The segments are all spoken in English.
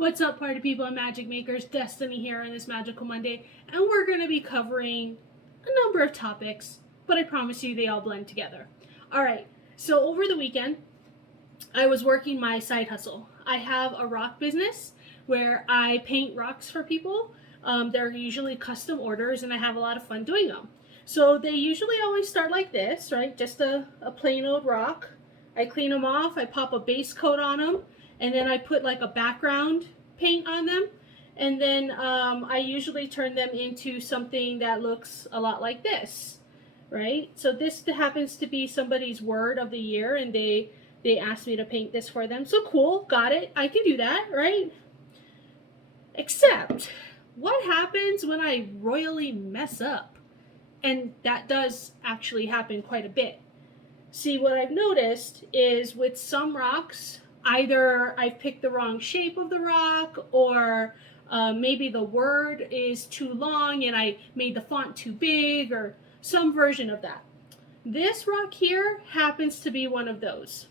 What's up, party people and magic makers? Destiny here on this magical Monday, and we're going to be covering a number of topics, but I promise you they all blend together. All right, so over the weekend, I was working my side hustle. I have a rock business where I paint rocks for people. They're usually custom orders, and I have a lot of fun doing them. So they usually always start like this, right? Just a plain old rock. I clean them off, I pop a base coat on them, and then I put like a background paint on them. And then I usually turn them into something that looks a lot like this, right? So this happens to be somebody's word of the year, and they asked me to paint this for them. So cool, got it. I can do that, right? Except, what happens when I royally mess up? And that does actually happen quite a bit. See, what I've noticed is with some rocks, either I've picked the wrong shape of the rock, or maybe the word is too long and I made the font too big, or some version of that. This rock here happens to be one of those.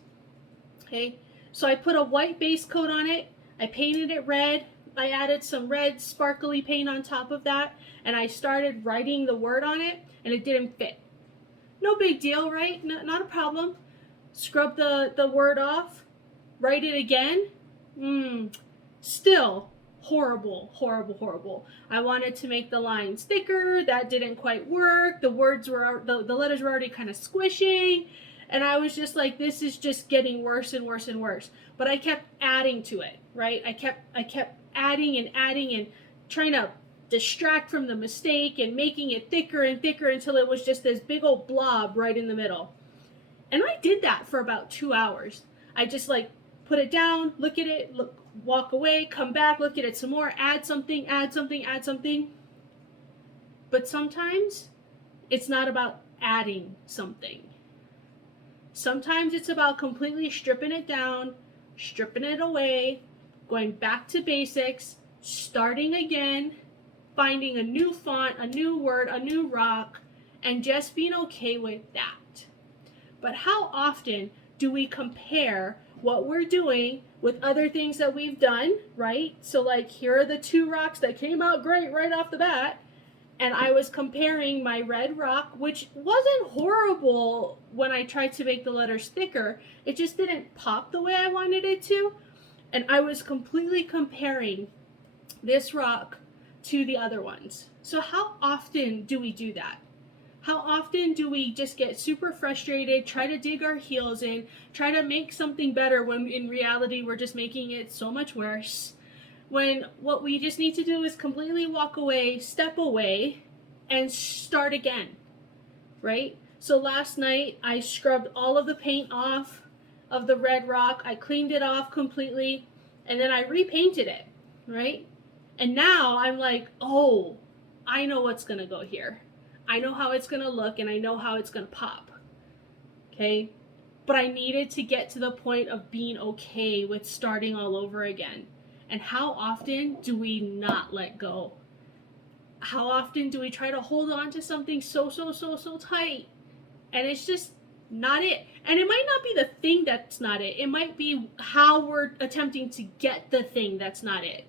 Okay, so I put a white base coat on it, I painted it red, I added some red sparkly paint on top of that, and I started writing the word on it, and it didn't fit. No big deal, right? Not a problem. Scrub the word off, write it again. Still horrible, horrible, horrible. I wanted to make the lines thicker. That didn't quite work. The letters were already kind of squishing. And I was just like, this is just getting worse and worse and worse. But I kept adding to it, right? I kept adding and trying to distract from the mistake and making it thicker and thicker until it was just this big old blob right in the middle. And I did that for about 2 hours. I just like put it down, look at it, walk away, come back, look at it some more, add something, add something, add something. But sometimes it's not about adding something. Sometimes it's about completely stripping it down, stripping it away, going back to basics, starting again, finding a new font, a new word, a new rock, and just being okay with that. But how often do we compare what we're doing with other things that we've done, right? So like, here are the two rocks that came out great right off the bat, and I was comparing my red rock, which wasn't horrible when I tried to make the letters thicker. It just didn't pop the way I wanted it to. And I was completely comparing this rock to the other ones. So how often do we do that? How often do we just get super frustrated, try to dig our heels in, try to make something better when in reality we're just making it so much worse? When what we just need to do is completely walk away, step away, and start again, right? So last night I scrubbed all of the paint off of the red rock, I cleaned it off completely, and then I repainted it, right? And now I'm like, oh, I know what's gonna go here. I know how it's gonna look, and I know how it's gonna pop, okay? But I needed to get to the point of being okay with starting all over again. And how often do we not let go? How often do we try to hold on to something so tight? And it's just not it. And it might not be the thing that's not it. It might be how we're attempting to get the thing that's not it,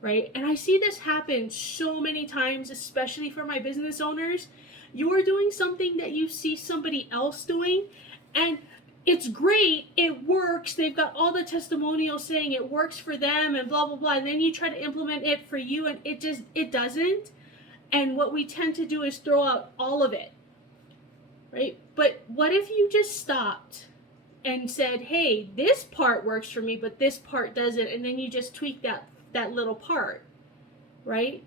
right? And I see this happen so many times, especially for my business owners. You're doing something that you see somebody else doing, and it's great, it works, they've got all the testimonials saying it works for them and blah, blah, blah. And then you try to implement it for you, and it doesn't. And what we tend to do is throw out all of it, right? But what if you just stopped and said, hey, this part works for me, but this part doesn't, and then you just tweak that little part, right?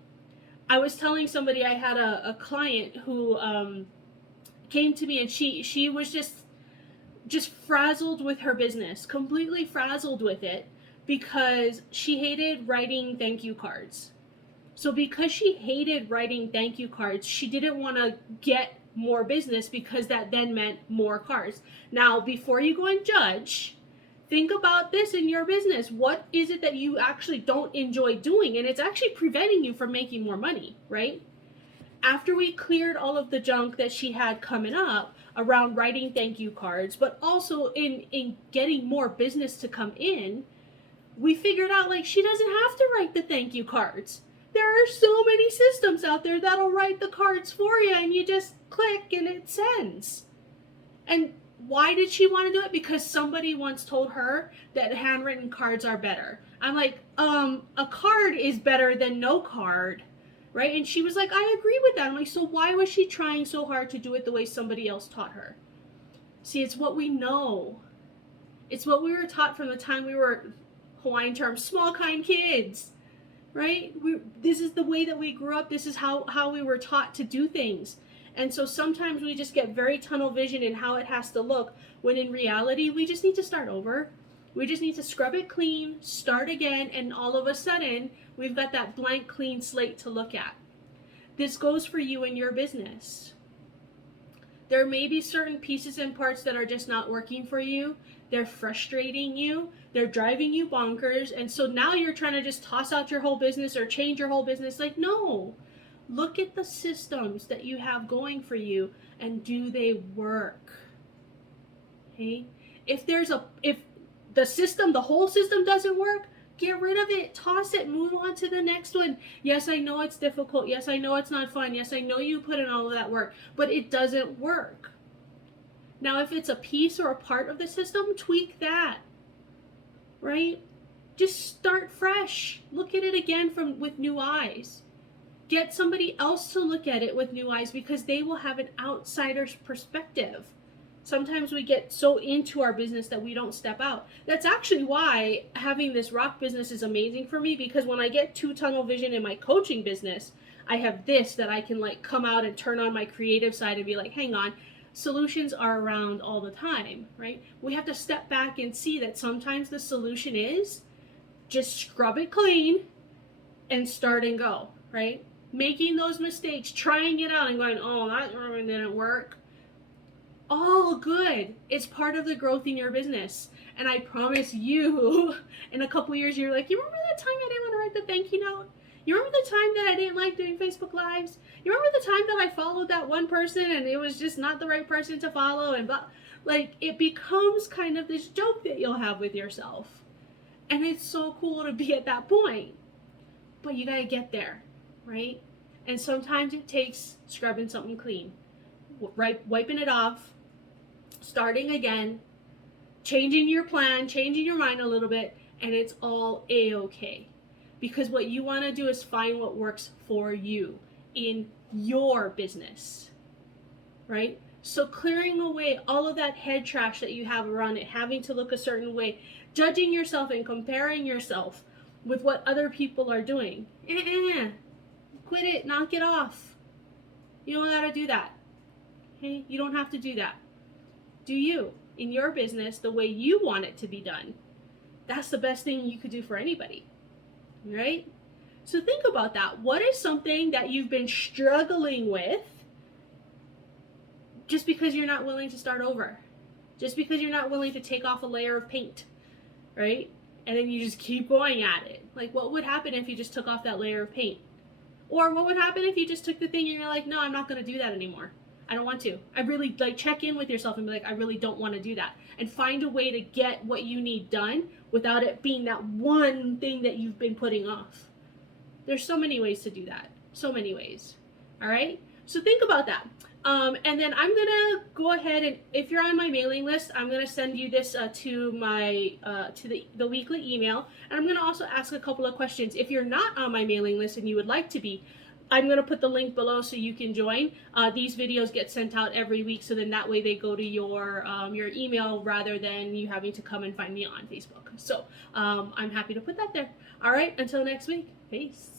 I was telling somebody I had a client who came to me, and she was just frazzled with her business, completely frazzled with it, because she hated writing thank you cards. So because she hated writing thank you cards, she didn't want to get more business, because that then meant more cards. Now, before you go and judge, think about this in your business. What is it that you actually don't enjoy doing? And it's actually preventing you from making more money, right? After we cleared all of the junk that she had coming up around writing thank you cards, but also in getting more business to come in, we figured out like she doesn't have to write the thank you cards. There are so many systems out there that'll write the cards for you, and you just click and it sends. And why did she want to do it? Because somebody once told her that handwritten cards are better. I'm like, a card is better than no card, right? And she was like, I agree with that. I'm like, so why was she trying so hard to do it the way somebody else taught her? See, it's what we know. It's what we were taught from the time we were, Hawaiian term, small kind kids, right? This is the way that we grew up. This is how we were taught to do things. And so sometimes we just get very tunnel vision in how it has to look, when in reality, we just need to start over. We just need to scrub it clean, start again, and all of a sudden, we've got that blank, clean slate to look at. This goes for you and your business. There may be certain pieces and parts that are just not working for you. They're frustrating you. They're driving you bonkers. And so now you're trying to just toss out your whole business or change your whole business. Like, no. Look at the systems that you have going for you, and do they work? Okay? If the whole system doesn't work, get rid of it, toss it, move on to the next one. Yes, I know it's difficult. Yes, I know it's not fun. Yes, I know you put in all of that work, but it doesn't work. Now, if it's a piece or a part of the system, tweak that, right? Just start fresh. Look at it again with new eyes. Get somebody else to look at it with new eyes, because they will have an outsider's perspective. Sometimes we get so into our business that we don't step out. That's actually why having this rock business is amazing for me, because when I get too tunnel vision in my coaching business, I have this that I can like come out and turn on my creative side and be like, hang on, solutions are around all the time, right? We have to step back and see that sometimes the solution is just scrub it clean and start and go, right? Making those mistakes, trying it out and going, oh, that didn't work. All good. It's part of the growth in your business. And I promise you, in a couple years, you're like, you remember that time I didn't want to write the thank you note? You remember the time that I didn't like doing Facebook Lives? You remember the time that I followed that one person and it was just not the right person to follow? And like, it becomes kind of this joke that you'll have with yourself. And it's so cool to be at that point. But you got to get there, right? And sometimes it takes scrubbing something clean, wiping it off, starting again, changing your plan, changing your mind a little bit, and it's all a-okay. Because what you want to do is find what works for you in your business, right? So clearing away all of that head trash that you have around it, having to look a certain way, judging yourself and comparing yourself with what other people are doing. Quit it, knock it off. You don't gotta do that. Okay? You don't have to do that. Do you, in your business, the way you want it to be done. That's the best thing you could do for anybody, right? So think about that. What is something that you've been struggling with just because you're not willing to start over? Just because you're not willing to take off a layer of paint, right? And then you just keep going at it. Like, what would happen if you just took off that layer of paint? Or what would happen if you just took the thing and you're like, no, I'm not going to do that anymore. I don't want to. I really, like, check in with yourself and be like, I really don't want to do that. And find a way to get what you need done without it being that one thing that you've been putting off. There's so many ways to do that. So many ways. All right? So think about that. And then I'm going to go ahead and, if you're on my mailing list, I'm going to send you this to my to the weekly email. And I'm going to also ask a couple of questions. If you're not on my mailing list and you would like to be, I'm going to put the link below so you can join. These videos get sent out every week, so then that way they go to your email rather than you having to come and find me on Facebook. So I'm happy to put that there. All right, until next week. Peace.